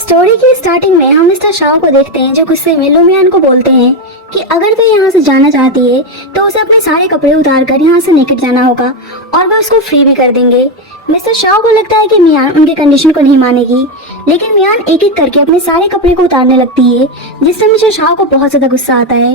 Story की starting में हम मिस्टर शाओ को देखते हैं जो गुस्से में लुमियान को बोलते हैं कि अगर वह यहाँ से जाना चाहती है तो उसे अपने सारे कपड़े उतार कर यहाँ से नेकेड जाना होगा और वह उसको फ्री भी कर देंगे। मिस्टर शाओ को लगता है कि मियान उनके कंडीशन को नहीं मानेगी, लेकिन मियान एक एक करके अपने सारे कपड़े को उतारने लगती है, जिससे मिस्टर शाओ को बहुत ज्यादा गुस्सा आता है।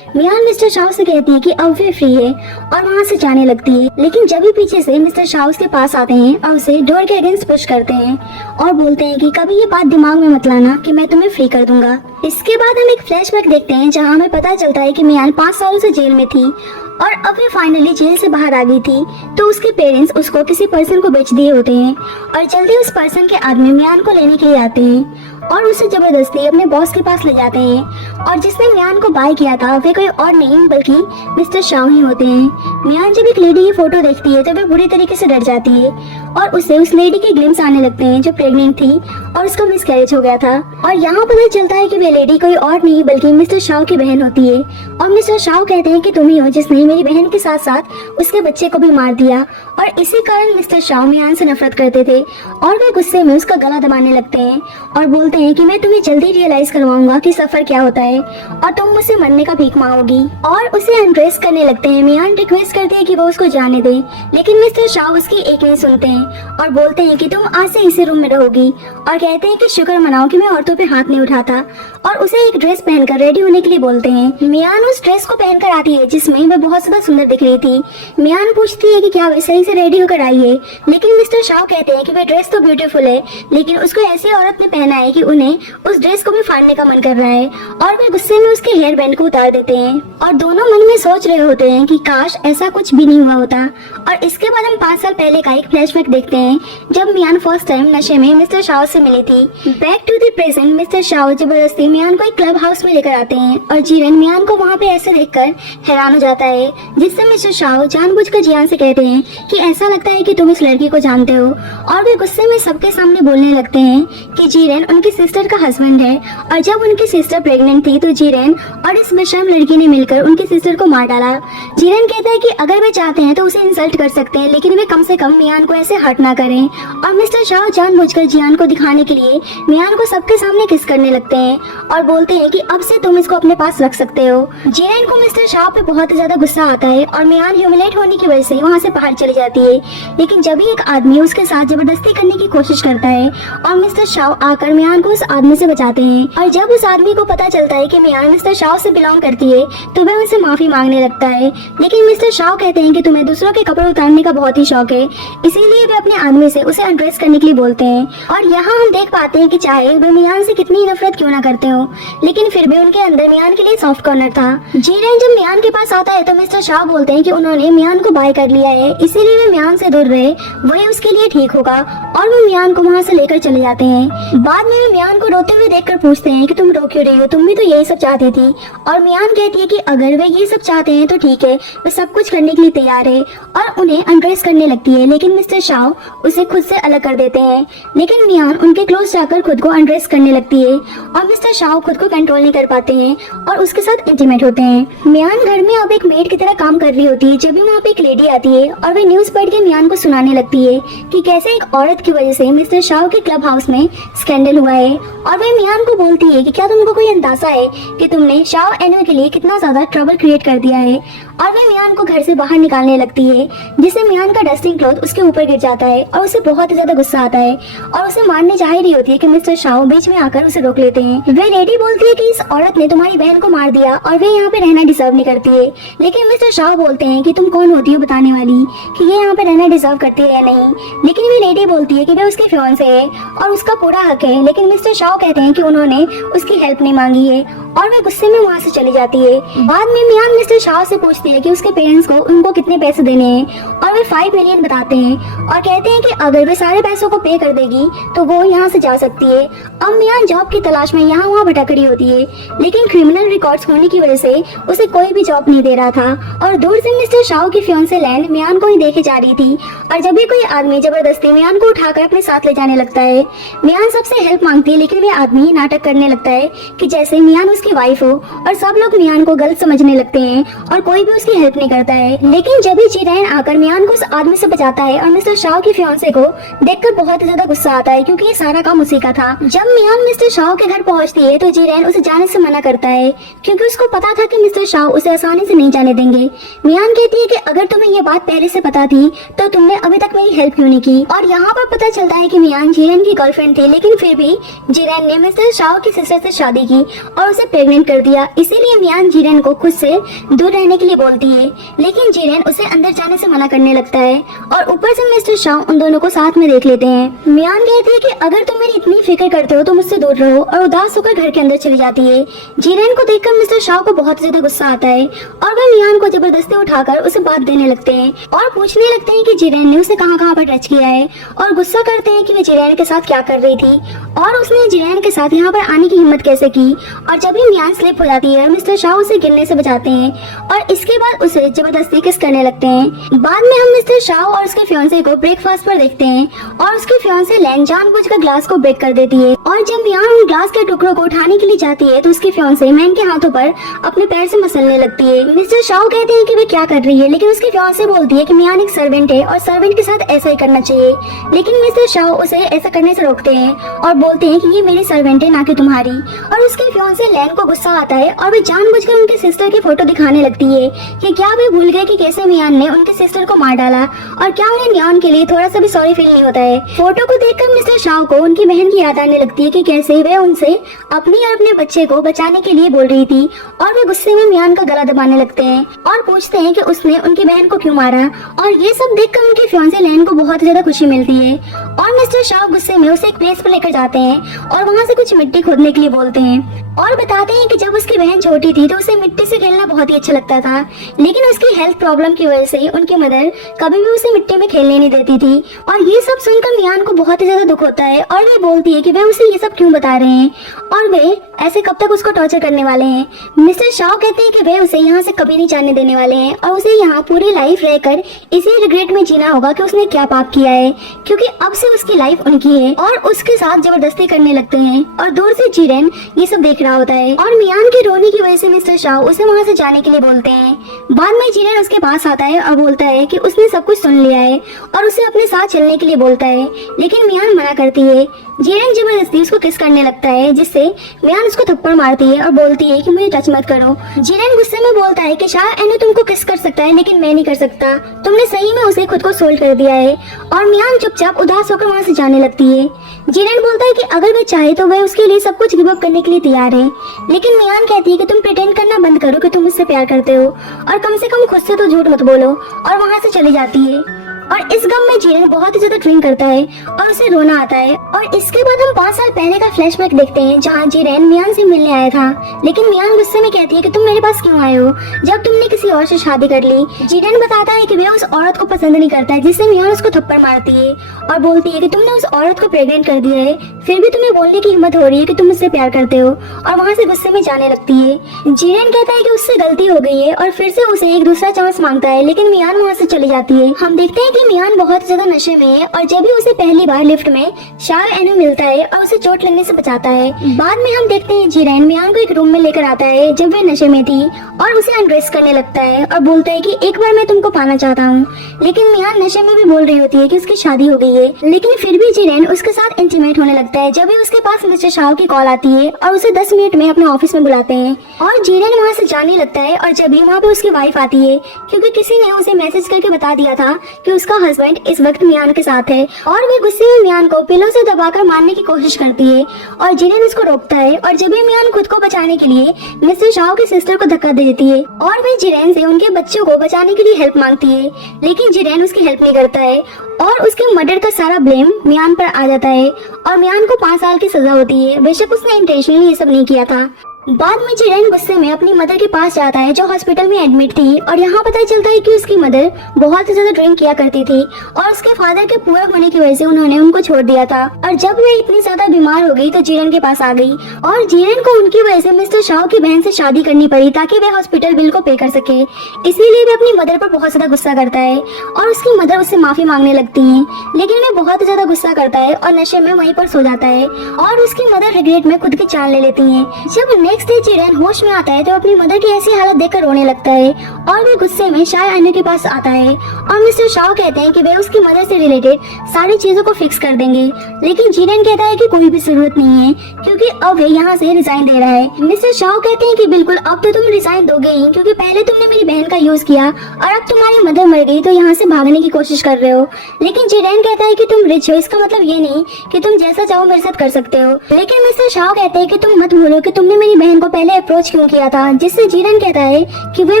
मियान मिस्टर शाओ से कहती है कि अब वे फ्री है और वहाँ से जाने लगती है, लेकिन जब भी पीछे से मिस्टर शाओ उसके पास आते हैं और उसे डोर के अगेंस्ट पुश करते हैं और बोलते हैं कि कभी ये बात दिमाग में मत लाना कि मैं तुम्हें फ्री कर दूंगा। इसके बाद हम एक फ्लैशबैक देखते हैं जहाँ हमें पता चलता है कि मियान 5 सालों से जेल में थी और अब वे फाइनली जेल से बाहर आ गई थी, तो उसके पेरेंट्स उसको किसी पर्सन को बेच दिए होते हैं और जल्दी उस पर्सन के आदमी मियान को लेने के लिए आते हैं और उसे जबरदस्ती अपने बॉस के पास ले जाते हैं। और जिसने मियान को बाय किया था वे कोई और नहीं बल्कि मिस्टर शाओ ही होते हैं। मियान जब एक लेडी की फोटो देखती है तो वे बुरी तरीके से डर जाती है और उसे उस लेडी के ग्लिम्स आने लगते हैं जो प्रेग्नेंट थी और उसका मिसकैरेज हो गया था। और यहाँ पता चलता है कि वे लेडी कोई और नहीं बल्कि मिस्टर शाओ की बहन होती है और मिस्टर शाओ कहते हैं कि तुम ही हो जिसने मेरी बहन के साथ साथ उसके बच्चे को भी मार दिया। और इसी कारण मिस्टर शाओ मियान से नफरत करते थे और वे गुस्से में उसका गला दबाने लगते हैं और बोलते हैं कि मैं तुम्हें जल्दी रियलाइज करवाऊंगा कि सफर क्या होता है और तुम मुझसे मरने का भीख मांगोगी। और उसे अनड्रेस करने लगते हैं। मियान रिक्वेस्ट करते हैं कि वो उसको जाने दे, लेकिन मिस्टर शाओ उसकी एक नहीं सुनते हैं और बोलते हैं कि तुम आज से इसी रूम में रहोगी और कहते हैं कि शुक्र मनाओ कि मैं औरतों पे हाथ नहीं उठाता और उसे एक ड्रेस पहनकर रेडी होने के लिए बोलते हैं। मियान उस ड्रेस को पहनकर आती है जिसमें वह बहुत ज्यादा सुंदर दिख रही थी। मियान पूछती है कि क्या वे सही से रेडी होकर आई है, लेकिन मिस्टर शाओ कहते हैं कि वह ड्रेस तो ब्यूटीफुल है लेकिन उसको ऐसी औरत ने पहना है कि उन्हें उस ड्रेस को भी फाड़ने का मन कर रहा है और वे गुस्से में उसके हेयर बैंड को उतार देते हैं और दोनों मन में सोच रहे होते हैं कि काश ऐसा कुछ भी नहीं हुआ होता। और इसके बाद हम 5 साल पहले का एक फ्लैशबैक देखते हैं जब मियान फर्स्ट टाइम नशे में मिस्टर शाओ से मिली थी। Back to the present mister Shao जबरदस्ती मियान को एक क्लब हाउस में लेकर आते हैं और जीवन मियान को वहाँ पे ऐसे देखकर हैरान हो जाता है, जिससे मिस्टर शाओ जानबूझकर जियान से कहते हैं कि ऐसा लगता है कि तुम इस लड़की को जानते हो। और वे गुस्से में सबके सामने बोलने लगते हैं कि जीरेन उनकी सिस्टर का हस्बैंड है और जब उनकी सिस्टर प्रेग्नेंट थी तो जीरेन और इस बेशर्म लड़की ने मिलकर उनकी सिस्टर को मार डाला। जीरेन कहता है कि अगर वे चाहते हैं तो उसे इंसल्ट कर सकते हैं, लेकिन वे कम से कम मियान को ऐसे हर्ट ना करें। और मिस्टर शाओ जानबूझकर जियान को दिखाने के लिए मियान को सबके सामने किस करने लगते हैं और बोलते हैं कि अब से तुम इसको अपने पास रख सकते हो। जीरेन को मिस्टर शाओ पे बहुत ज्यादा गुस्सा आता है और मियान ह्यूमिलेट होने की वजह से वहाँ से बाहर चली जाती है, लेकिन जब भी एक आदमी उसके साथ जबरदस्ती करने की कोशिश करता है और मिस्टर शाओ आकर मियान को उस आदमी से बचाते हैं। और जब उस आदमी को पता चलता है कि मियान मिस्टर शाओ से बिलोंग करती है तो वह उनसे माफी मांगने लगता है, लेकिन मिस्टर शाओ कहते हैं कि तुम्हें दूसरों के कपड़े उतारने का बहुत ही शौक है, इसीलिए वे अपने आदमी से उसे अनड्रेस करने के लिए बोलते हैं। और यहाँ हम देख पाते हैं कि चाहे वे मियान से कितनी नफरत क्यों ना करते हो, लेकिन फिर भी उनके अंदर मियान के लिए सॉफ्ट कॉर्नर था। जीरेन जब मियान के पास आता है तो मिस्टर शाओ बोलते हैं कि उन्होंने मियान को बाय कर लिया है, इसीलिए वे मियान से दूर रहे, वही उसके लिए ठीक होगा। और वो मियान को वहाँ से लेकर चले जाते हैं। बाद में वे मियान को रोते हुए देखकर पूछते हैं कि तुम रो क्यों रही हो, तुम भी तो यही सब चाहती थी। और मियान कहती है कि अगर वे ये सब चाहते हैं तो ठीक है, वे सब कुछ करने के लिए तैयार है और उन्हें अनड्रेस करने लगती है, लेकिन मिस्टर शाओ उसे खुद से अलग कर देते हैं। लेकिन मियान उनके क्लोज जाकर खुद को अनड्रेस करने लगती है और मिस्टर शाओ खुद को कंट्रोल नहीं कर पाते हैं और उसके साथ इंटीमेट होते हैं। मियान घर में अब एक मेड की तरह काम कर रही होती है जब भी वहाँ पे एक लेडी आती है और वे न्यूज पढ़ के मियान को सुनाने लगती है कि कैसे एक औरत की वजह से मिस्टर शाओ के क्लब हाउस में स्कैंडल हुआ है। और वे मियान को बोलती है कि क्या तुमको कोई अंदाजा है कि तुमने शाओ एनो के लिए कितना ज्यादा ट्रबल क्रिएट कर दिया है। और वे मियान को घर से बाहर निकालने लगती है, जिससे मियान का डस्टिंग क्लॉथ उसके ऊपर गिर जाता है और उसे बहुत ही ज्यादा गुस्सा आता है और उसे मारने जा ही रही होती है कि मिस्टर शाओ बीच में आकर उसे रोक लेते हैं। वे लेडी बोलती है कि इस औरत ने तुम्हारी बहन को मार दिया और वे यहाँ पे रहना डिजर्व नहीं करती है, लेकिन मिस्टर शाओ बोलते हैं कि तुम कौन होती हो बताने वाली कि ये यहाँ पे रहना डिजर्व करती है या नहीं। लेकिन वे लेडी बोलती है कि वे उसके फियांसे है और उसका पूरा हक है, लेकिन मिस्टर शाओ कहते हैं कि उन्होंने उसकी हेल्प नहीं मांगी है और वे गुस्से में वहाँ से चली जाती है। बाद में मियान मिस्टर शाओ से पूछती है कि उसके पेरेंट्स को उनको कितने पैसे देने हैं और वे 5 मिलियन बताते हैं और कहते हैं कि अगर वे सारे पैसों को पे कर देगी तो वो यहाँ से जा सकती है। अब मियान जॉब की तलाश में यहाँ वहाँ भटक रही होती है, लेकिन क्रिमिनल रिकॉर्ड्स होने की वजह से उसे कोई भी जॉब नहीं दे रहा था। और दूर से मिस्टर शाओ की फियांसे लैंड मियान को ही देखे जा रही थी और जब भी कोई आदमी जबरदस्ती मियान को उठाकर अपने साथ ले जाने लगता है, मियान सबसे हेल्प मांगती मांगती है, लेकिन वे आदमी नाटक करने लगता है कि जैसे मियान उसकी वाइफ हो और सब लोग मियान को गलत समझने लगते हैं और कोई भी उसकी हेल्प नहीं करता है। लेकिन जब भी जिरैन आकर मियान को उस आदमी से बचाता है और मिस्टर शाओ की फियांसे को देखकर बहुत ही ज्यादा गुस्सा आता है, क्योंकि ये सारा काम उसी का था। जब मियान मिस्टर शाओ के घर पहुंचती है तो जिरैन उसे जाने से मना करता है, क्योंकि उसको पता था कि मिस्टर शाओ उसे आसानी से नहीं जाने देंगे। मियान कहती है कि अगर तुम्हें ये बात पहले से पता थी तो तुमने अभी तक मेरी हेल्प क्यों नहीं की। और यहाँ पर पता चलता है कि मियान जिरैन की गर्लफ्रेंड थी, लेकिन फिर भी जिरैन ने मिस्टर शाओ की सिस्टर से शादी की और उसे प्रेग्नेंट कर दिया। इसीलिए मियान जिरैन को खुद से दूर रहने के लिए बोलती है, लेकिन जिरैन उसे अंदर जाने से मना करने लगता है और ऊपर से मिस्टर शाओ उन दोनों को साथ में देख लेते हैं। मियान कहती है कि अगर तुम मेरी इतनी फिक्र करते हो तो मुझसे दूर रहो, और उदास होकर घर के अंदर चली जाती है। जिरैन को देखकर मिस्टर शाओ को बहुत ज्यादा गुस्सा आता है और वह मियान को जबरदस्ती उठाकर उसे बात देने लगते हैं और पूछने लगते हैं कि जिरैन ने उसे कहाँ कहाँ पर टच किया है, और गुस्सा करते हैं कि वे जिरैन के साथ क्या कर रही थी और उसने जिरैन के साथ यहाँ पर आने की हिम्मत कैसे की। और जब भी मियान स्लिप हो जाती है मिस्टर शाओ उसे गिरने से बचाते हैं और इसके बाद उसे जबरदस्ती किस करने लगते हैं। बाद में हम मिस्टर शाओ और उसके फियांसे को ब्रेकफास्ट पर देखते हैं और उसकी फियांसे लैन जानबूझकर ग्लास को ब्रेक कर देती है। और जब मियान उन ग्लास के टुकड़ों को उठाने के लिए जाती है तो उसकी फियांसे मैन के हाथों पर अपने पैर से मसलने लगती है। मिस्टर शाओ कहते हैं कि वे क्या कर रही है, लेकिन उसकी फियांसे बोलती है कि मियान एक सर्वेंट है और सर्वेंट के साथ ऐसा ही करना चाहिए। लेकिन मिस्टर शाओ उसे ऐसा करने से रोकते हैं और बोलते हैं कि ये मेरी सर्वेंट है, ना कि तुम्हारी। और उसके फियांसे लैन को गुस्सा आता है और वे जानबूझकर उनके सिस्टर की फोटो दिखाने लगती है कि क्या वे भूल गए कि कैसे मियान ने उनके सिस्टर को मार डाला और क्या उन्हें मियान के लिए थोड़ा सा भी सॉरी फील नहीं होता है। फोटो को देखकर मिस्टर शाओ को उनकी बहन की याद आने लगती है कि कैसे वे उनसे अपनी और अपने बच्चे को बचाने के लिए बोल रही थी, और वे गुस्से में मियान का गला दबाने लगते हैं और पूछते हैं कि उसने उनकी बहन को क्यों मारा। और ये सब देखकर उनके फियांसे लैन को बहुत ज्यादा खुशी मिलती है और मिस्टर शाओ गुस्से में उसे एक प्लेस पर लेकर जाते हैं और वहाँ से कुछ मिट्टी खोदने के लिए बोलते हैं और बताते हैं कि जब उसकी बहन छोटी थी तो उसे मिट्टी से खेलना बहुत ही अच्छा लगता था, लेकिन उसकी हेल्थ प्रॉब्लम की वजह से उनकी मदर कभी भी उसे मिट्टी में खेलने नहीं देती थी। और ये सब सुनकर मियान को बहुत ही ज्यादा दुख होता है और वे बोलती है कि वे उसे ये सब क्यों बता रहे हैं और वे ऐसे कब तक उसको टॉर्चर करने वाले हैं। मिस्टर शाओ कहते हैं कि वे उसे यहाँ से कभी नहीं जाने देने वाले हैं और उसे यहाँ पूरी लाइफ रहकर इसी रिग्रेट में जीना होगा कि उसने क्या पाप किया है, क्योंकि अब से उसकी लाइफ उनकी है। और उसके साथ जबरदस्ती करने लगते हैं और दूर से जिरैन ये सब देख रहा होता है और मियान के रोने की वजह से मिस्टर शाओ उसे वहाँ से जाने के लिए बोलते हैं। बाद में जिरैन उसके पास आता है और बोलता है कि उसने सब कुछ सुन लिया है और उसे अपने साथ चलने के लिए बोलता है, लेकिन मियान मना करती है। जिरैन जबरदस्ती उसको किस करने लगता है, जिससे मियान उसको थप्पड़ मारती है और बोलती है कि मुझे टच मत करो। जिरैन गुस्से में बोलता है कि शायद एने तुमको किस कर सकता है, लेकिन मैं नहीं कर सकता, तुमने सही में उसे खुद को सोल्ड कर दिया है। और मियान चुपचाप उदास होकर वहाँ से जाने लगती है। जिरैन बोलता है कि अगर वे चाहे तो वे उसके लिए सब कुछ गिव अप करने के लिए तैयार है, लेकिन मियान कहती है कि तुम प्रिटेंड करना बंद करो कि तुम मुझसे प्यार करते हो और कम से कम खुद से तो झूठ मत बोलो, और वहाँ से चली जाती है। और इस गम में जिरैन बहुत ही ज्यादा ड्रिंक करता है और उसे रोना आता है। और इसके बाद हम 5 साल पहले का फ्लैशबैक देखते हैं जहाँ जिरैन मियान से मिलने आया था, लेकिन मियान गुस्से में कहती है कि तुम मेरे पास क्यों आए हो जब तुमने किसी और से शादी कर ली। जिरैन बताता है कि वह उस औरत को पसंद नहीं करता है, जिससे मियान उसको थप्पड़ मारती है और बोलती है कि तुमने उस औरत को प्रेग्नेंट कर दिया है, फिर भी तुम्हें बोलने की हिम्मत हो रही है कि तुम मुझसे प्यार करते हो, और वहाँ से गुस्से में जाने लगती है। जिरैन कहता है कि उससे गलती हो गई है और फिर से उसे एक दूसरा चांस मांगता है, लेकिन मियान वहाँ से चली जाती है। हम देखते हैं कि मियान बहुत ज्यादा नशे में है और जब भी उसे पहली बार लिफ्ट में शाओ एनु मिलता है और उसे चोट लगने से बचाता है। बाद में हम देखते हैं जिरैन मियान को एक रूम में लेकर आता है जब वे नशे में थी और उसे अनड्रेस करने लगता है और बोलता है कि एक बार मैं तुमको पाना चाहता हूँ, लेकिन मियान नशे में भी बोल रही होती है कि उसकी शादी हो गई है, लेकिन फिर भी जिरैन उसके साथ इंटीमेट होने लगता है जब भी उसके पास मिस्टर शाओ की कॉल आती है और उसे 10 मिनट में अपने ऑफिस में बुलाते हैं और जिरैन वहाँ से जाने लगता है। और जब भी वहाँ पे उसकी वाइफ आती है, क्योंकि किसी ने उसे मैसेज करके बता दिया था कि उसका हस्बैंड इस वक्त मियान के साथ है, और वे गुस्से में मियान को पिलो से दबाकर मारने की कोशिश करती है और जिरैन उसको रोकता है। और जब भी मियान खुद को बचाने के लिए मिस्टर शाओ की सिस्टर को धक्का दे देती है और वे जिरैन से उनके बच्चों को बचाने के लिए हेल्प मांगती है, लेकिन जिरैन उसकी हेल्प नहीं करता है और उसके मर्डर का सारा ब्लेम मियान पर आ जाता है और मियान को 5 साल की सजा होती है। बेशक उसने इंटेंशनली ये सब नहीं किया था। बाद में जिरेन गुस्से में अपनी मदर के पास जाता है जो हॉस्पिटल में एडमिट थी, और यहाँ पता चलता है कि उसकी मदर बहुत ज्यादा ड्रिंक किया करती थी और उसके फादर के पूरक होने की वजह से उन्होंने उनको छोड़ दिया था। और जब वे इतनी ज्यादा बीमार हो गई तो जिरेन के पास आ गई, और जिरेन को उनकी वजह से मिस्टर शाओ की बहन से शादी करनी पड़ी ताकि वे हॉस्पिटल बिल को पे कर सके। इसीलिए वे अपनी मदर पर बहुत ज्यादा गुस्सा करता है और उसकी मदर उससे माफी मांगने लगती है, लेकिन वे बहुत ज्यादा गुस्सा करता है और नशे में वहीं पर सो जाता है और उसकी मदर रिग्रेट में खुद की जान ले लेती है। जब नेक्स्ट डे जिरेन होश में आता है तो अपनी मदर की ऐसी हालत देखकर रोने लगता है और वो गुस्से में शाय आने के पास आता है और मिस्टर शाओ कहते हैं कि वे उसकी मदर से रिलेटेड सारी चीजों को फिक्स कर देंगे, लेकिन जिरेन कहता है कि कोई भी जरूरत नहीं है क्योंकि अब वे यहाँ से रिजाइन दे रहा है। मिस्टर शाओ कहते हैं कि बिल्कुल अब तो तुम रिजाइन दोगे ही, क्योंकि पहले तुमने मेरी बहन का यूज किया और अब तुम्हारी मदर मर गई तो यहाँ से भागने की कोशिश कर रहे हो। लेकिन जिरेन कहता है कि तुम रिच हो, इसका मतलब ये नहीं कि तुम जैसा चाहो मेरे साथ कर सकते हो। लेकिन मिस्टर शाओ कहते हैं कि तुम मत भूलो कि तुमने मेरी बहन को पहले अप्रोच क्यों किया था, जिससे जिरेन कहता है कि वह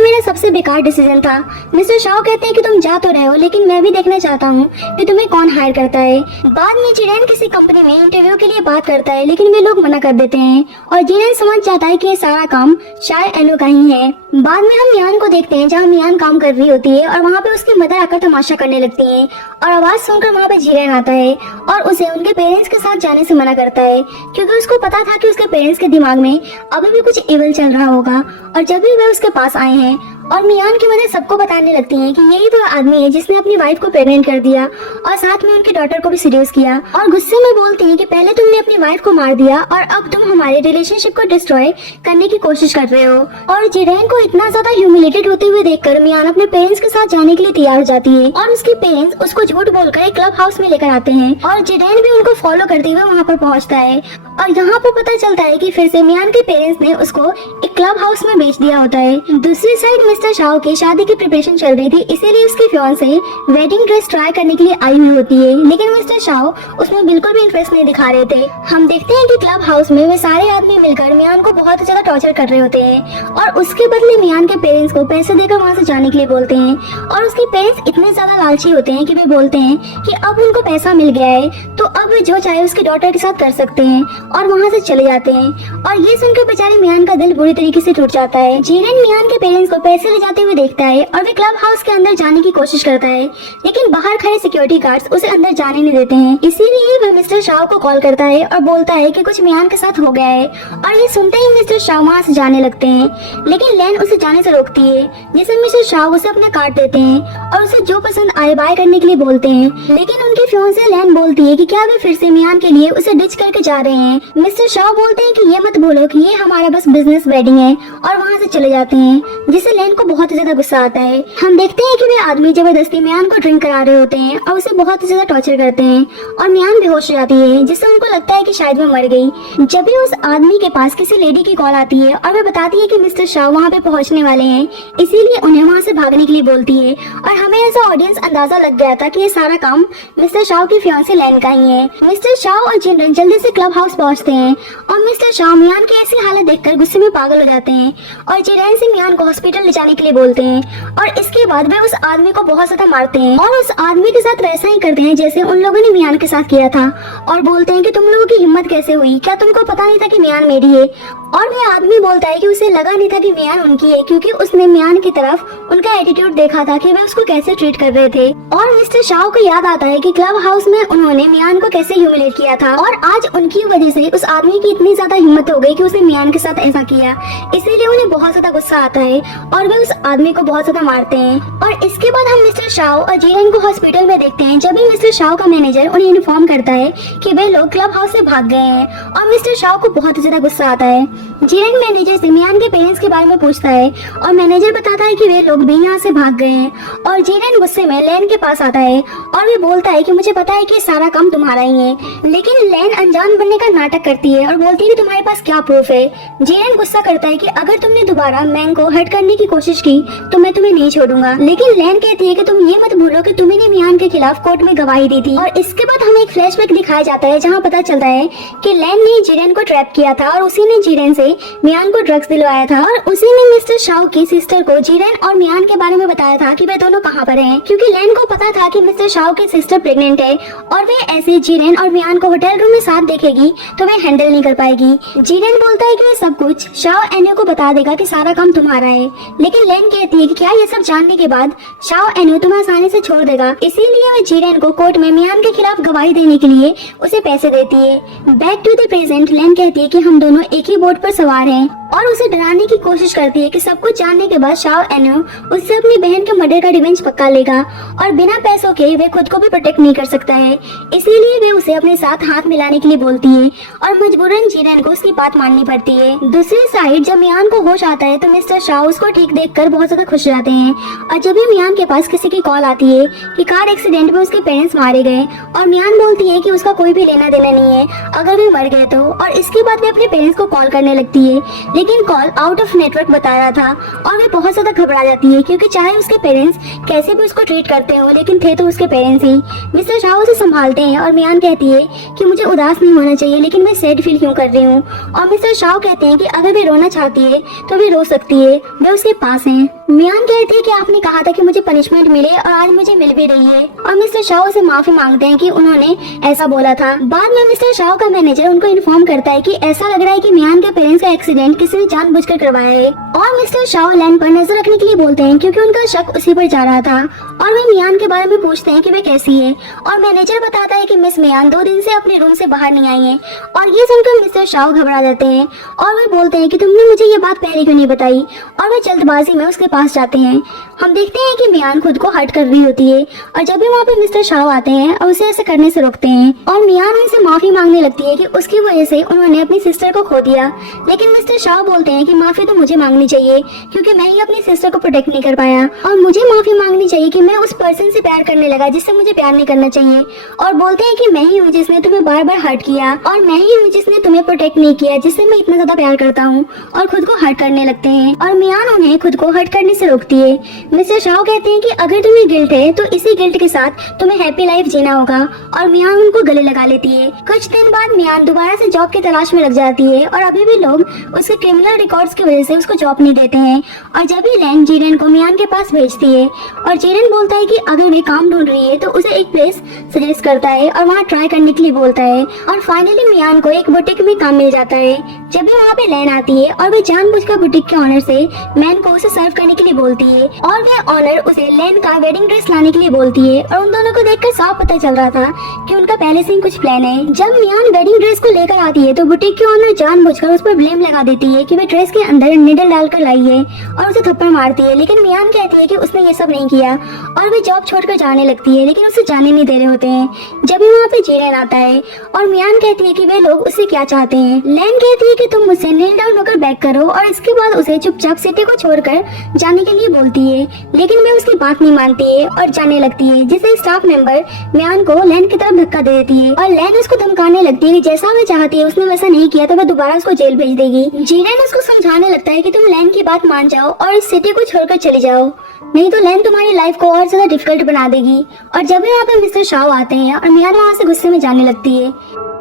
मेरा सबसे बेकार डिसीजन था। मिस्टर शाओ कहते हैं कि तुम जा तो रहे हो, लेकिन मैं भी देखना चाहता हूँ कि तुम्हें कौन हायर करता है। बाद में जिरेन किसी कंपनी में इंटरव्यू के लिए बात करता है, लेकिन वे लोग मना कर देते हैं और जिरेन समझ जाता है कि ये सारा काम शायद एनो का ही है। बाद में हम मियान को देखते हैं जहाँ मियान काम कर रही होती है और वहाँ पे उसकी मदर आकर तमाशा करने लगती है और आवाज सुनकर वहाँ पे जिरेन आता है और उसे उनके पेरेंट्स के साथ जाने से मना करता है, क्योंकि उसको पता था कि उसके पेरेंट्स के दिमाग में अभी भी कुछ इविल चल रहा होगा। और जब भी वे उसके पास आए हैं और मियान की मदर सबको बताने लगती है कि यही वो आदमी है जिसने अपनी वाइफ को प्रेग्नेंट कर दिया और साथ में उनकी डॉटर को भी सीरियस किया, और गुस्से में बोलती है कि पहले तुमने अपनी वाइफ को मार दिया और अब तुम हमारे रिलेशनशिप को डिस्ट्रॉय करने की कोशिश कर रहे हो। और जिरेन को इतना ज्यादा ह्यूमिलेटेड होते हुए देखकर मियान अपने पेरेंट्स के साथ जाने के लिए तैयार हो जाती है और उसके पेरेंट्स उसको झूठ बोलकर एक क्लब हाउस में लेकर आते हैं और जिरेन भी उनको फॉलो करते हुए वहाँ पर पहुँचता है। और यहाँ पर पता चलता है कि फिर से मियान के पेरेंट्स ने उसको एक क्लब हाउस में बेच दिया होता है। दूसरी साइड मिस्टर शाओ की शादी की प्रिपरेशन चल रही थी, इसीलिए उसकी फियांसे वेडिंग ड्रेस ट्राई करने के लिए आई हुई होती है, लेकिन मिस्टर शाओ उसमें बिल्कुल भी इंटरेस्ट नहीं दिखा रहे थे। हम देखते हैं कि क्लब हाउस में वे सारे आदमी मिलकर मियान को बहुत ज्यादा टॉर्चर कर रहे होते हैं और उसके बदले मियान के पेरेंट्स को पैसे देकर वहाँ से जाने के लिए बोलते हैं और उसके पेरेंट्स इतने ज्यादा लालची होते हैं कि वे बोलते हैं कि अब उनको पैसा मिल गया है तो अब वे जो चाहे उसकी डॉटर के साथ कर सकते हैं और वहाँ से चले जाते हैं। और ये सुनकर बेचारे मियान का दिल बुरी तरीके से टूट जाता है। जिरेन मियान के पेरेंट्स को पैसे ले जाते हुए देखता है और वे क्लब हाउस के अंदर जाने की कोशिश करता है, लेकिन बाहर खड़े सिक्योरिटी गार्ड्स उसे अंदर जाने नहीं देते हैं। इसीलिए वह मिस्टर शाओ को कॉल करता है और बोलता है कि कुछ मियान के साथ हो गया है, और ये सुनते ही मिस्टर शाओ वहाँ से जाने लगते हैं, लेकिन लैन उसे जाने से रोकती है, जिससे मिस्टर शाओ उसे अपना कार्ड देते हैं और उसे जो पसंद आए बाय करने के लिए बोलते हैं। लेकिन उनकी फियांसे लैन बोलती है कि क्या वे फिर से मियान के लिए उसे डिच करके जा रहे हैं। मिस्टर शाओ बोलते हैं कि ये मत बोलो कि ये हमारा बस बिजनेस वेडिंग है, और वहाँ से चले जाते हैं, जिससे लैन को बहुत ज्यादा गुस्सा आता है। हम देखते हैं कि वे आदमी जबरदस्ती मियान को ड्रिंक करा रहे होते हैं और उसे बहुत ज्यादा टॉर्चर करते हैं और मियान बेहोश हो जाती है, जिससे उनको लगता है कि शायद वो मर गई। जब भी उस आदमी के पास किसी लेडी की कॉल आती है और वे बताती है कि मिस्टर शाह वहाँ पे पहुँचने वाले हैं, इसीलिए उन्हें वहाँ से भागने के लिए बोलती है। और हमें एज ऑडियंस अंदाजा लग गया था कि ये सारा काम मिस्टर शाह की फियांसे लैन का ही है। मिस्टर शाह और जिनरन जल्दी से क्लब हाउस पहुँचते हैं और मिस्टर शाह मियान की ऐसी हालत देखकर गुस्से में पागल हो जाते हैं और जिनरन से मियान को हॉस्पिटल ले जाने के लिए बोलते हैं। और इसके बाद वे उस आदमी को बहुत ज्यादा मारते हैं और उस आदमी के साथ वैसा ही करते हैं जैसे उन लोगों ने मियान के साथ किया था, और बोलते हैं कि तुम लोगों की हिम्मत कैसे हुई, क्या तुमको पता नहीं था कि मियान मेरी है। और वह आदमी बोलता है कि उसे लगा नहीं था कि मियान उनकी है, क्योंकि उसने मियान की तरफ उनका एटीट्यूड देखा था कि वे उसको कैसे ट्रीट कर रहे थे। और मिस्टर शाह को याद आता है कि क्लब हाउस में उन्होंने मियान को कैसे ह्यूमिलेट किया था, और आज उनकी वजह से उस आदमी की इतनी ज्यादा हिम्मत हो गई कि उसने मियान के साथ ऐसा किया, इसीलिए उन्हें बहुत ज्यादा गुस्सा आता है और वे उस आदमी को बहुत ज्यादा मारते हैं। और इसके बाद हम मिस्टर शाह और जिनरन को हॉस्पिटल में देखते हैं, जब भी मिस्टर शाह का मैनेजर उन्हें इन्फॉर्म करता है कि वे लोग क्लब हाउस से भाग गए हैं, और मिस्टर शाह को बहुत ज्यादा गुस्सा आता है। जिनरन मैनेजर से मियान के पेरेंट्स के बारे में पूछता है और मैनेजर बताता है कि वे लोग भी यहाँ से भाग गए हैं, और जिनरन गुस्से में लैन के पास आता है और वे बोलता है कि मुझे पता है कि सारा काम तुम्हारा ही है, लेकिन लैन अनजान बनने का नाटक करती है और बोलती है कि तुम्हारे पास क्या प्रूफ है। जिनरन गुस्सा करता है कि अगर तुमने दोबारा मैंग को हर्ट करने की कोशिश की तो मैं तुम्हें नहीं छोड़ूंगा, लेकिन लैन कहती है कि तुम ये मत भूलो कि तुम्ही ने मियान के खिलाफ कोर्ट में गवाही दी थी। और इसके बाद हमें एक फ्लैशबैक दिखाया जाता है जहाँ पता चलता है कि लैन ने जिनरन को ट्रैप किया था और उसी ने जिनरन से मियान को ड्रग्स दिलवाया था और उसी ने मिस्टर शाओ की सिस्टर को जीरेन और मियान के बारे में बताया था कि वे दोनों कहाँ पर हैं, क्योंकि लेन को पता था कि मिस्टर शाओ की सिस्टर प्रेग्नेंट है और वे ऐसे जीरेन और मियान को होटल रूम में साथ देखेगी तो वे हैंडल नहीं कर पाएगी। जीरेन बोलता है कि वे सब कुछ शाओ एन्यू को बता देगा कि सारा काम तुम्हारा है, लेकिन लेन कहती है कि क्या ये सब जानने के बाद शाओ एन्यू तुम्हें आसानी से छोड़ देगा। इसीलिए वे जीरेन को कोर्ट में मियान के खिलाफ गवाही देने के लिए उसे पैसे देती है। बैक टू द प्रेजेंट, लेन कहती है कि हम दोनों एक ही बोट पर सवार हैं और उसे डराने की कोशिश करती है कि सब कुछ जानने के बाद शाओ एन्यू उससे अपनी बहन के मर्डर का रिवेंज पक्का लेगा और बिना पैसों के वे खुद को भी प्रोटेक्ट नहीं कर सकता है। इसीलिए वे उसे अपने साथ हाथ मिलाने के लिए बोलती है और मजबूरन जीरेन को उसकी बात माननी पड़ती है। दूसरी साइड जब मियान को होश आता है तो मिस्टर शाओ उसको ठीक देखकर बहुत ज्यादा खुश रहते हैं और जब भी मियान के पास किसी की कॉल आती है कि कार एक्सीडेंट में उसके पेरेंट्स मारे गए और मियान बोलती है कि उसका कोई भी लेना देना नहीं है अगर वे मर गए तो, और इसके बाद वे अपने पेरेंट्स को कॉल करने लगती है, लेकिन कॉल आउट ऑफ नेटवर्क बता रहा था और वे बहुत ज्यादा घबरा जाती है क्योंकि चाहे उसके पेरेंट्स कैसे भी उसको ट्रीट करते हो लेकिन थे तो उसके पेरेंट्स ही। मिस्टर शाओ उसे संभालते हैं और मियान कहती है कि मुझे उदास नहीं होना चाहिए लेकिन मैं सैड फील क्यों कर रही हूँ, और मिस्टर शाओ कहते हैं कि अगर वे रोना चाहती है तो वे रो सकती है, वे उसके पास हैं। मियान कहती है कि आपने कहा था कि मुझे पनिशमेंट मिले और आज मुझे मिल भी रही है, और मिस्टर शाओ से माफी मांगते हैं कि उन्होंने ऐसा बोला था। बाद में मिस्टर शाओ का मैनेजर उनको इन्फॉर्म करता है कि ऐसा लग रहा है कि मियान के पेरेंट्स का एक्सीडेंट किसी ने जानबूझकर करवाया है, और मिस्टर शाओ लैन पर नजर रखने के लिए बोलते हैं क्योंकि उनका शक उसी पर जा रहा था, और वे मियान के बारे में पूछते हैं कि वे कैसी है, और मैनेजर बताता है कि मिस मियान 2 दिन से अपने रूम से बाहर नहीं आई है, और ये सुनकर मिस्टर शाओ घबरा जाते हैं और वे बोलते हैं कि तुमने मुझे ये बात पहले क्यों नहीं बताई, और वे जल्दबाजी में उसके पास जाते हैं। हम देखते हैं कि मियान खुद को हर्ट कर रही होती है और जब भी वहाँ पे मिस्टर शाओ आते हैं और उसे ऐसे करने से रोकते हैं, और मियान उनसे माफी मांगने लगती है कि उसकी वजह से उन्होंने अपनी सिस्टर को खो दिया, लेकिन मिस्टर शाओ बोलते हैं कि माफी तो मुझे मांगनी चाहिए क्योंकि मैं ही अपनी सिस्टर को प्रोटेक्ट नहीं कर पाया, और मुझे माफी मांगनी चाहिए कि मैं उस पर्सन से प्यार करने लगा जिससे मुझे प्यार नहीं करना चाहिए, और बोलते हैं कि मैं ही हूँ जिसने तुम्हें बार बार हर्ट किया, और मैं ही हूँ जिसने तुम्हें प्रोटेक्ट नहीं किया जिससे मैं इतना ज्यादा प्यार करता हूँ, और खुद को हर्ट करने लगते हैं, और मियान उन्हें खुद को हर्ट करने से रोकती है। मिस्टर शाओ कहते हैं कि अगर तुम्हें गिल्ट है तो इसी गिल्ट के साथ तुम्हें हैप्पी लाइफ जीना होगा, और मियान उनको गले लगा लेती है। कुछ दिन बाद मियान दोबारा से जॉब की तलाश में लग जाती है और अभी भी लोग उसके क्रिमिनल रिकॉर्ड्स की वजह से उसको जॉब नहीं देते हैं, और जब भी लैन जीरेन को मियान के पास भेजती है और जीरेन बोलता है कि अगर वे काम ढूंढ रही है तो उसे एक प्लेस सजेस्ट करता है और वहाँ ट्राई करने के लिए बोलता है, और फाइनली मियान को एक बुटीक में काम मिल जाता है। जब भी वहाँ पे लैन आती है और वे जानबूझकर बुटीक के ऑनर से मैन को उसे सर्व करने के लिए बोलती है, और वह ऑनर उसे लैन का वेडिंग ड्रेस लाने के लिए बोलती है, और उन दोनों को देखकर साफ पता चल रहा था कि उनका पहले से ही कुछ प्लान है। जब मियान वेडिंग ड्रेस को लेकर आती है तो बुटीक के ऑनर जानबूझकर उस पर ब्लेम लगा देती है कि वे ड्रेस के अंदर निडल डालकर लाई है और उसे थप्पड़ मारती है, लेकिन मियान कहती है कि उसने ये सब नहीं किया, और वे जॉब छोड़कर जाने लगती है, लेकिन उसे जाने नहीं दे रहे होते हैं। जब भी वहाँ पे जीरेन आता है और मियान कहती है कि वे लोग उससे क्या चाहते हैं। लैन कहती है कि तुम मुझसे नील डाउन होकर बैक करो, और इसके बाद उसे चुपचाप सिटी को छोड़कर जाने के लिए बोलती है, लेकिन वे उसकी बात नहीं मानती है और जाने लगती है, जिससे स्टाफ मेंबर मियान को लैन की तरफ धक्का दे देती है, और लैन उसको धमकाने लगती है कि जैसा वे चाहती है उसने वैसा नहीं किया तो वह दोबारा उसको जेल भेज देगी। जीरेन उसको समझाने लगता है कि तुम लैन की बात मान जाओ और इस सिटी को छोड़कर चले जाओ, नहीं तो लैन तुम्हारी लाइफ को और ज्यादा डिफिकल्ट बना देगी। और जब भी वहाँ पे मिस्टर शाओ आते हैं और मियान वहाँ से गुस्से में जाने लगती है,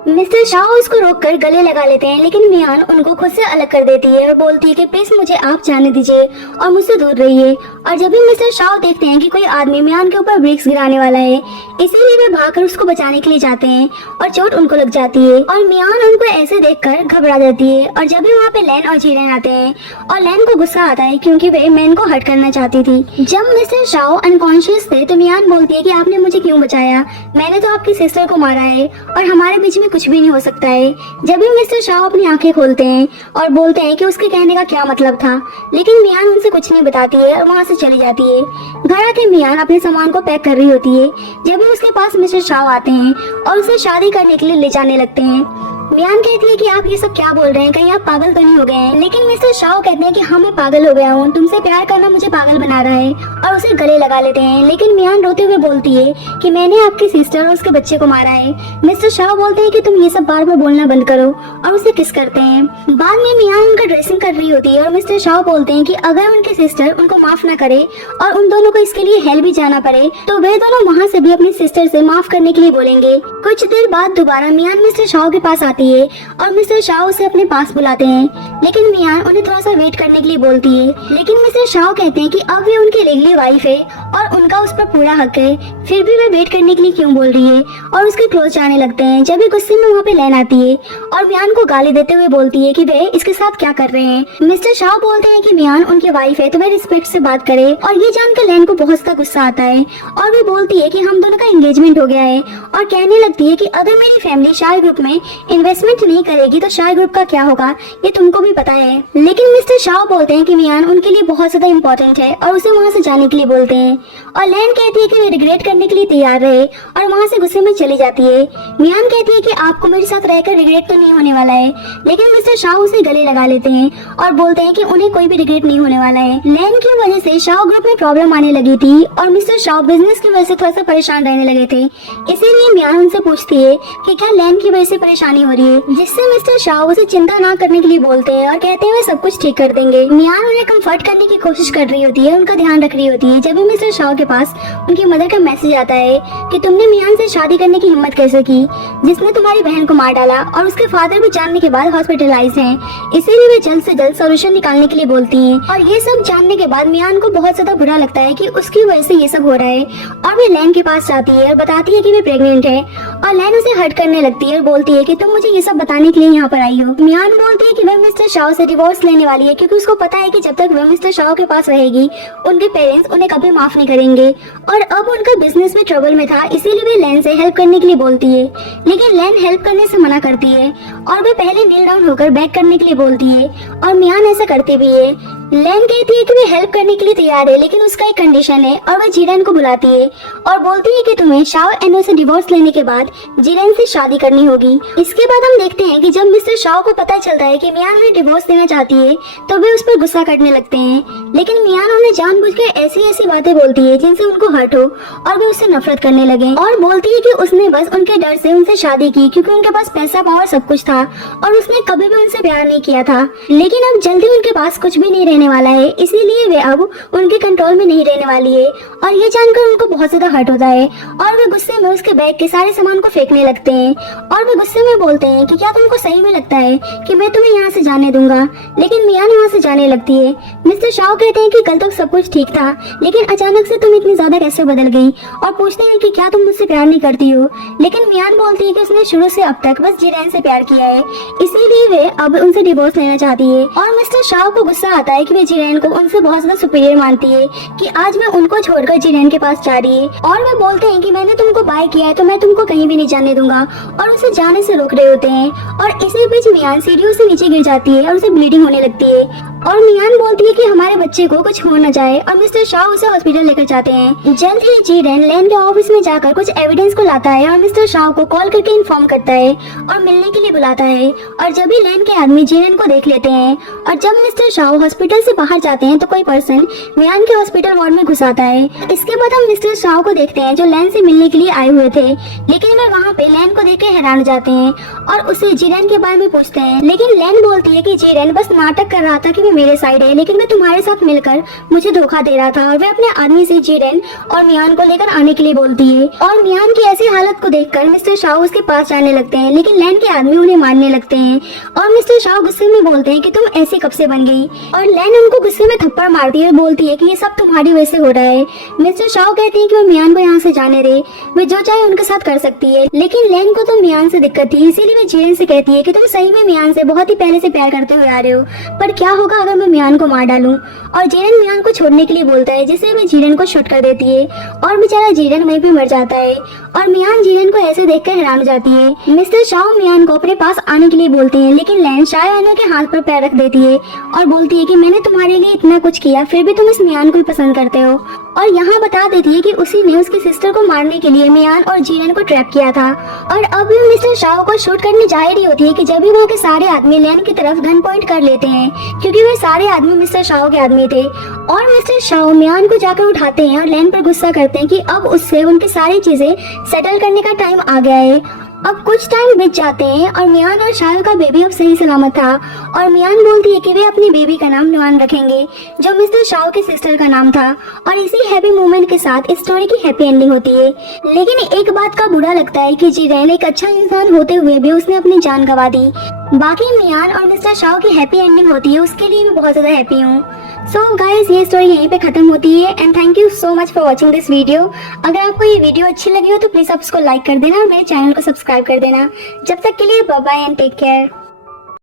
मिस्टर शाओ उसको रोककर गले लगा लेते हैं, लेकिन मियान उनको खुद से अलग कर देती है और बोलती है कि प्लीज मुझे आप जाने दीजिए और मुझसे दूर रहिए। और जब भी मिस्टर शाओ देखते हैं कि कोई आदमी मियान के ऊपर ब्रिक्स गिराने वाला है, इसीलिए वे भागकर उसको बचाने के लिए जाते हैं और चोट उनको लग जाती है, और मियान उनको ऐसे देखकर घबरा जाती है। और जब भी वहाँ पे लैन और जीरेन आते हैं और लैन को गुस्सा आता है क्योंकि वे मैन को हर्ट करना चाहती थी। जब मिस्टर शाओ अनकॉन्शियस थे तो मियान बोलती है कि आपने मुझे क्यों बचाया, मैंने तो आपकी सिस्टर को मारा है और हमारे बीच में कुछ भी नहीं हो सकता है। जब भी मिस्टर शाओ अपनी आंखें खोलते हैं और बोलते हैं कि उसके कहने का क्या मतलब था, लेकिन मियान उनसे कुछ नहीं बताती है और वहाँ से चली जाती है। घर आके मियान अपने सामान को पैक कर रही होती है जब भी उसके पास मिस्टर शाओ आते हैं और उसे शादी करने के लिए ले जाने लगते हैं। मियान कहती है कि आप ये सब क्या बोल रहे हैं, कहीं आप पागल तो नहीं हो गए हैं, लेकिन मिस्टर शाओ कहते हैं कि हाँ मैं पागल हो गया हूँ, तुमसे प्यार करना मुझे पागल बना रहा है, और उसे गले लगा लेते हैं। लेकिन मियान रोते हुए बोलती है कि मैंने आपकी सिस्टर और उसके बच्चे को मारा है। मिस्टर शाओ बोलते हैं कि तुम ये सब बार बार बोलना बंद करो, और उसे किस करते हैं। बाद में मियान उनका ड्रेसिंग कर रही होती है और मिस्टर शाओ बोलते हैं कि अगर उनकी सिस्टर उनको माफ न करे और उन दोनों को इसके लिए हेल भी जाना पड़े तो वे दोनों वहाँ से भी अपनी सिस्टर से माफ करने के लिए बोलेंगे। कुछ देर बाद दोबारा मियान मिस्टर शाओ के पास आती जाती है और मिस्टर शाओ उसे अपने पास बुलाते हैं, लेकिन मियान उन्हें थोड़ा सा वेट करने के लिए बोलती है। लेकिन मिस्टर शाओ कहते हैं कि अब वे उनकी लीगली वाइफ है और उनका उस पर पूरा हक है, फिर भी वे वेट करने के लिए क्यों बोल रही है, और उसके क्लोज जाने लगते हैं। जब भी गुस्से में वहाँ पे लैन आती है और मियान को गाली देते हुए बोलती है कि वे इसके साथ क्या कर रहे हैं। मिस्टर शाओ बोलते हैं कि मियान उनकी वाइफ है तो वे रिस्पेक्ट से बात करे, और ये जानकर लैन को बहुत सा गुस्सा आता है और वे बोलती है कि हम दोनों का एंगेजमेंट हो गया है, और कहने लगती है कि अगर मेरी फैमिली शाय ग्रुप में इन्वेस्टमेंट नहीं करेगी तो शाय ग्रुप का क्या होगा ये तुमको भी पता है। लेकिन मिस्टर शाओ बोलते हैं कि मियान उनके लिए बहुत ज्यादा इंपॉर्टेंट है और उसे वहाँ से जाने के लिए बोलते हैं, और लैन कहती है कि वे रिग्रेट करने के लिए तैयार रहे और वहाँ से गुस्से में चली जाती है। मियान कहती है कि आपको मेरे साथ रहकर रिग्रेट तो नहीं होने वाला है, लेकिन मिस्टर शाओ उसे गले लगा लेते हैं और बोलते हैं कि उन्हें कोई भी रिग्रेट नहीं होने वाला है। लैन की वजह से शाओ ग्रुप में प्रॉब्लम आने लगी थी और मिस्टर शाओ बिजनेस की वजह से थोड़ा सा परेशान रहने लगे थे, इसीलिए मियान उनसे पूछती है कि क्या लैन की वजह से परेशानी हो रही है, जिससे मिस्टर शाओ उसे चिंता ना करने के लिए बोलते हैं और कहते हैं वे सब कुछ ठीक कर देंगे। मियान उन्हें कंफर्ट करने की कोशिश कर रही होती है, उनका ध्यान रख रही होती है, जब भी मिस्टर शाओ के पास उनकी मदर का मैसेज आता है कि तुमने मियान से शादी करने की हिम्मत कैसे की, जिसने तुम्हारी बहन को मार डाला, और उसके फादर भी जानने के बाद हॉस्पिटलाइज हैं, इसीलिए वे जल्द से जल्द सोल्यूशन निकालने के लिए बोलती हैं। और ये सब जानने के बाद मियान को बहुत ज्यादा बुरा लगता है कि उसकी वजह से ये सब हो रहा है, और वे लैन के पास जाती है और बताती है कि वे प्रेग्नेंट है, और लैन उसे हर्ट करने लगती है और बोलती है कि तुम मुझे ये सब बताने के लिए यहाँ पर आई हो। मियान बोलती है कि वह मिस्टर शाओ से डिवोर्स लेने वाली है, क्योंकि उसको पता है कि जब तक वह मिस्टर शाओ के पास रहेगी उनके पेरेंट्स उन्हें कभी माफ नहीं करेंगे, और अब उनका बिजनेस में ट्रबल में था, इसीलिए वे लैन से हेल्प करने के लिए बोलती है। लेकिन लैन हेल्प करने से मना करती है और वे पहले नील डाउन होकर बैक करने के लिए बोलती है, और मियान ऐसा करती भी है। लैन कहती है कि वे हेल्प करने के लिए तैयार है, लेकिन उसका एक कंडीशन है, और वह जीरन को बुलाती है और बोलती है कि तुम्हें शाओ एनो से डिवोर्स लेने के बाद जीरन से शादी करनी होगी। इसके बाद हम देखते हैं कि जब मिस्टर शाओ को पता चलता है कि मियान उन्हें डिवोर्स देना चाहती है तो वे उस पर गुस्सा करने लगते हैं, लेकिन मियान उन्हें जानबूझकर ऐसी बातें बोलती है जिनसे उनको हर्ट हो और वे उससे नफरत करने लगे, और बोलती है कि उसने बस उनके डर से उनसे शादी की क्योंकि उनके पास पैसा पावर सब कुछ था और उसने कभी भी उनसे प्यार नहीं किया था। लेकिन अब जल्दी उनके पास कुछ भी नहीं रहने वाला है, इसीलिए वे अब उनके कंट्रोल में नहीं रहने वाली है, और ये जानकर उनको बहुत ज्यादा हर्ट होता है और वे गुस्से में उसके बैग के सारे सामान को फेंकने लगते हैं, और वे गुस्से में बोलते हैं कि क्या तुमको सही में लगता है कि मैं तुम्हें यहाँ से जाने दूंगा। लेकिन मियान वहाँ से जाने लगती है। मिस्टर शाओ कहते हैं कि कल तक सब कुछ ठीक था, लेकिन अचानक से तुम इतनी ज्यादा कैसे बदल गई, और पूछते हैं कि क्या तुम मुझसे प्यार नहीं करती हो। लेकिन मियान बोलती है कि उसने शुरू से अब तक बस जीरन से प्यार किया है, इसीलिए वे अब उनसे डिवोर्स लेना चाहती है। और मिस्टर शाओ को गुस्सा आता है कि वे जीरन को उनसे बहुत ज्यादा सुपीरियर मानती है कि आज मैं उनको छोड़कर जीरन के पास जा रही है, और वे बोलते हैं कि मैंने तुमको बाय किया है तो मैं तुमको कहीं भी नहीं जाने दूंगा, और उसे जाने से रोक रहे होते हैं। और इसी बीच मियान सीढ़ियों से नीचे गिर जाती है और उसे ब्लीडिंग होने लगती है, और मियान बोलती है कि हमारे बच्चे को कुछ हो न जाए, और मिस्टर शाओ उसे हॉस्पिटल लेकर जाते हैं। जल्द ही जीरन लैन के ऑफिस में जाकर कुछ एविडेंस को लाता है और मिस्टर शाओ को कॉल करके इन्फॉर्म करता है और मिलने के लिए बुलाता है, और जब भी लैन के आदमी जीरन को देख लेते हैं, और जब मिस्टर शाओ हॉस्पिटल से बाहर जाते हैं तो कोई पर्सन मियान के हॉस्पिटल वार्ड में घुस आता है। इसके बाद हम मिस्टर शाओ को देखते हैं जो लैन से मिलने के लिए आए हुए थे, लेकिन वे वहाँ पे लैन को देख के हैरान हो जाते हैं और उसे जीरन के बारे में पूछते हैं। लेकिन लैन बोलती है कि जीरन बस नाटक कर रहा था कि मेरे साइड है, लेकिन मैं तुम्हारे साथ मिलकर मुझे धोखा दे रहा था, और वे अपने आदमी से जीरन और मियान को लेकर आने के लिए बोलती है। और मियान की ऐसी हालत को देखकर मिस्टर शाओ उसके पास जाने लगते हैं, लेकिन लैन के आदमी उन्हें मारने लगते हैं, और मिस्टर शाओ गुस्से में बोलते हैं कि तुम ऐसी कब से बन गई, और लैन उनको गुस्से में थप्पड़ मारती है और बोलती है कि ये सब तुम्हारी वजह से हो रहा है। मिस्टर शाओ कहते हैं कि वो मियान को यहाँ से जाने दे, वे जो चाहे उनके साथ कर सकती है, लेकिन लैन को तो मियान से दिक्कत थी, इसीलिए वे जीरन से कहती है कि तुम सही में मियान से बहुत ही पहले से प्यार करते हुए आ रहे हो, पर क्या होगा अगर मैं मियान को मार डालूं। और जीरन मियान को छोड़ने के लिए बोलता है, जिससे वे जीरन को शूट कर देती है, और बेचारा जीरन वहीं पे मर जाता है, और मियान जीरन को ऐसे देखकर हैरान हो जाती है। मिस्टर शाओ मियान को अपने पास आने के लिए बोलते हैं, लेकिन लैन शाओ एनो के हाथ पर पैर रख देती है और बोलती है कि मैंने तुम्हारे लिए इतना कुछ किया, फिर भी तुम इस मियान को ही पसंद करते हो, और यहाँ बता देती है कि उसी ने उसकी सिस्टर को मारने के लिए मियान और जीरन को ट्रैप किया था। और अब भी मिस्टर शाओ को शूट करने जा रही होती है कि जब भी वहाँ के सारे आदमी लैन की तरफ गन पॉइंट कर लेते हैं, क्योंकि वे सारे आदमी मिस्टर शाओ के आदमी थे, और मिस्टर शाओ मियान को जाकर उठाते हैं और लैन पर गुस्सा करते हैं कि अब उससे उनकी सारी चीजें सेटल करने का टाइम आ गया है। अब कुछ टाइम बीत जाते हैं और मियान और शायू का बेबी अब सही सलामत था और मियान बोलती है कि वे अपनी बेबी का नाम नुआन रखेंगे जो मिस्टर शाओ के सिस्टर का नाम था और इसी हैप्पी मोमेंट के साथ इस स्टोरी की हैप्पी एंडिंग होती है। लेकिन एक बात का बुरा लगता है कि जीरेन एक अच्छा इंसान होते हुए भी उसने अपनी जान गंवा दी। बाकी मियान और मिस्टर शाओ की हैप्पी एंडिंग होती है, उसके लिए मैं बहुत ज्यादा हैप्पी हूँ। सो गाइस, ये स्टोरी यहीं पे खत्म होती है and thank you so much for watching this video. अगर आपको ये वीडियो अच्छी लगी हो तो प्लीज आप इसको लाइक कर देना और मेरे चैनल को सब्सक्राइब कर देना। जब तक के लिए bye bye and take care.